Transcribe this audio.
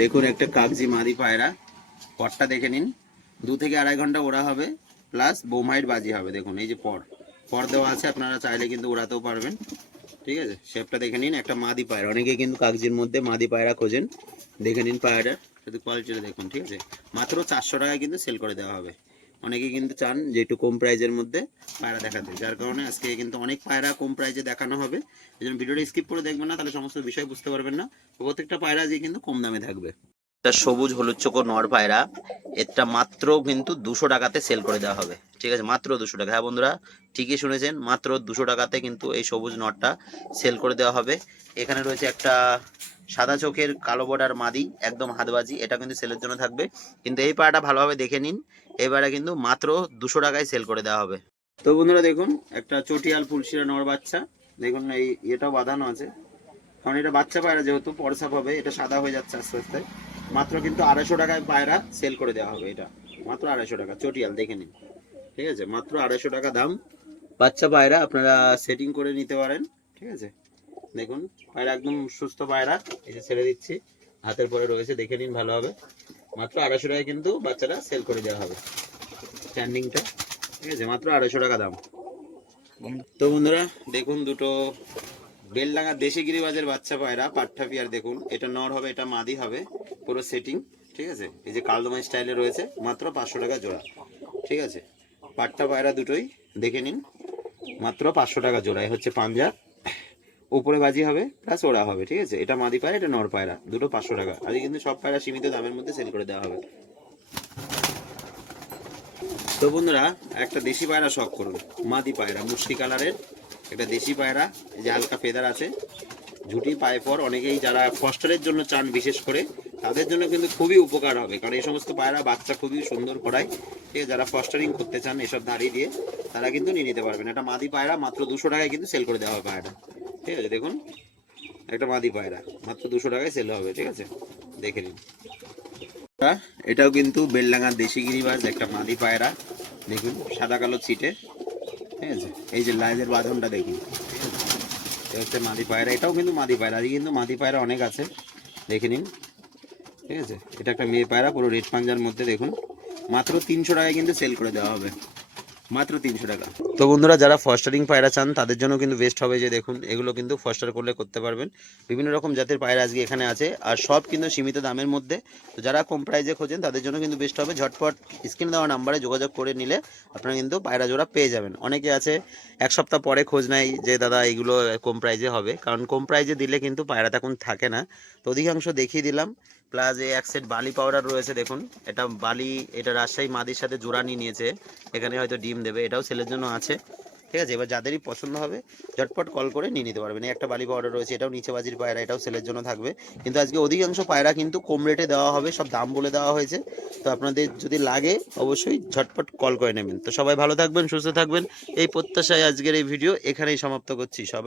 দেখুন একটা কাগজি মাদি পায়রা, পরটা দেখে নিন। 2 থেকে 2.5 ঘন্টা ওড়া হবে, প্লাস বোমহাইট বাজি হবে। দেখুন এই যে পর দেওয়া আছে, আপনারা চাইলে কিন্তু ওড়াতেও পারবেন। ঠিক আছে, শেপটা দেখে নিন। একটা মাদি পায়রা, অনেকে কিন্তু কাগজির মধ্যে মাদি পায়রা খোঁজেন। দেখে নিন পায়রাটার শুধু কোয়ালিটিটা দেখুন। ঠিক আছে, মাত্র 400 টাকায় কিন্তু সেল করে দেওয়া হবে। অনেকে কিন্তু চান যে একটু কম প্রাইজের মধ্যে পায়রা দেখাতে, যার কারণে আজকে কিন্তু অনেক পায়রা কম প্রাইজে দেখানো হবে। এই জন্য ভিডিওটা স্কিপ করে দেখবেন না, তাহলে সমস্ত বিষয় বুঝতে পারবেন না। প্রত্যেকটা পায়রা যে কিন্তু কম দামে থাকবে। এটা সবুজ হলুদ চোখো নর পায়রা, এটা মাত্র কিন্তু 200 টাকাতে সেল করে দেওয়া হবে। ঠিক আছে, মাত্র 200 টাকা। হ্যাঁ বন্ধুরা, ঠিকই শুনেছেন, মাত্র 200 টাকাতে কিন্তু এই সবুজ নরটা সেল করে দেওয়া হবে। এখানে রয়েছে একটা সাদা চোখের কালো বর্ডার মাদি, একদম হাতবাজি, এটা কিন্তু সেলের জন্য থাকবে। কিন্তু এই পায়রাটা ভালোভাবে দেখে নিন, এবারে কিন্তু মাত্র 200 টাকায় সেল করে দেওয়া হবে। তো বন্ধুরা দেখুন, একটা চটিয়াল ফুলশিরা নর বাচ্চা, দেখুন এই এটাও বাঁধানো আছে, কারণ এটা বাচ্চা পায়রা যেহেতু পরসাপ হবে, এটা সাদা হয়ে যাচ্ছে আস্তে আস্তে। মাত্র কিন্তু 250 টাকায় পায়রা সেল করে দেওয়া হবে। এটা মাত্র 250 টাকা, চটিয়াল দেখে নিন। ঠিক আছে, মাত্র 250 টাকা দাম। বাচ্চা পায়রা আপনারা সেটিং করে নিতে পারেন। ঠিক আছে, দেখুন পায়রা একদম সুস্থ পায়রা, এই যে ছেড়ে দিচ্ছি, হাতের পরে রয়েছে, দেখে নিন ভালোভাবে। মাত্র 250 টাকায় কিন্তু বাচ্চাটা সেল করে দেওয়া হবে, স্ট্যান্ডিংটা। ঠিক আছে, মাত্র 250 টাকা দাম। তো বন্ধুরা দেখুন, দুটো বেলডাঙ্গা দেশি গিরিবাজের বাচ্চা পায়রা, পাট্টা পিয়ার। দেখুন এটা নর হবে, এটা মাদি হবে, পুরো সেটিং। ঠিক আছে, এই যে কালদমা স্টাইলে রয়েছে, মাত্র 500 টাকা জোড়া। ঠিক আছে, পাট্টা পায়রা দুটোই দেখে নিন, মাত্র 500 টাকা জোড়া। এই হচ্ছে পাঞ্জা, উপরে বাজি হবে প্লাস ওড়া হবে। ঠিক আছে, এটা মাদি পায়রা, এটা নর পায়রা, দুটো 500 টাকা। আজকে কিন্তু সব পায়রা সীমিত দামের মধ্যে সেল করে দেওয়া হবে। তো বন্ধুরা, একটা দেশি পায়রা শখ করুন, মাদি পায়রা মুষ্টি কালারের একটা দেশি পায়রা, এই যে হালকা ফেদার আছে, ঝুটি পায়ে পর। অনেকেই যারা ফস্টারের জন্য চান বিশেষ করে, তাদের জন্য কিন্তু খুবই উপকার হবে, কারণ এই সমস্ত পায়রা বাচ্চা খুবই সুন্দর করায়। ঠিক আছে, যারা ফস্টারিং করতে চান এসব দাঁড়িয়ে দিয়ে, তারা কিন্তু নিয়ে নিতে পারবেন। একটা মাদি পায়রা মাত্র 200 টাকায় কিন্তু সেল করে দেওয়া হবে পায়রা। ঠিক আছে, দেখুন একটা মাদি পায়রা মাত্র 200 টাকায় সেল হবে। ঠিক আছে, দেখে নিন। এটাও কিন্তু বেলডাঙ্গার দেশি গিরিবাজ, একটা মাদি পায়রা, দেখুন সাদা কালো ছিটে। ঠিক আছে, এই যে লাইজের বাঁধনটা দেখুন, এটা হচ্ছে মাদি পায়রা, এটাও কিন্তু মাদি পায়রা। আজকে কিন্তু মাদি পায়রা অনেক আছে, দেখে নিন। ঠিক আছে, এটা একটা মেয়ে পায়রা, পুরো রেড পাঞ্জার মধ্যে। দেখুন মাত্র 300 টাকায় কিন্তু সেল করে দেওয়া হবে, মাত্র 300 টাকা। তো বন্ধুরা, যারা ফস্টারিং পায়রা চান তাদের জন্য কিন্তু বেস্ট হবে। যে দেখুন এগুলো কিন্তু ফস্টার করলে করতে পারবেন। বিভিন্ন রকম জাতের পায়রা আজকে এখানে আছে, আর সব কিন্তু সীমিত দামের মধ্যে। তো যারা কম প্রাইজে খোঁজেন তাদের জন্য কিন্তু বেস্ট হবে। ঝটপট স্ক্রিনে দেওয়া নাম্বারে যোগাযোগ করে নিলে আপনারা কিন্তু পায়রা জোড়া পেয়ে যাবেন। অনেকে আছে 1 সপ্তাহ পরে খোঁজ নেয় যে দাদা এইগুলো কম প্রাইজে হবে, কারণ কম প্রাইজে দিলে কিন্তু পায়রা তখন থাকে না। তো অধিকাংশ দেখিয়ে দিলাম। প্লাস এই এক সেট বালি পাউডার রয়েছে, দেখুন এটা বালি, এটা রাজশাহী মাদির সাথে জোড়া নিয়ে নিয়েছে, এখানে হয়তো ডিম দেবে, এটাও সেলের জন্য আছে। ঠিক আছে, এবার যাদেরই পছন্দ হবে ঝটপট কল করে নিয়ে নিতে পারবেন। এই একটা বালি পাউডার রয়েছে, এটাও নিচে বাজির পায়রা, এটাও সেলের জন্য থাকবে। কিন্তু আজকে অধিকাংশ পায়রা কিন্তু কম রেটে দেওয়া হবে, সব দাম বলে দেওয়া হয়েছে। তো আপনাদের যদি লাগে অবশ্যই ঝটপট কল করে নেবেন। তো সবাই ভালো থাকবেন, সুস্থ থাকবেন, এই প্রত্যাশায় আজকের এই ভিডিও এখানেই সমাপ্ত করছি। সবাই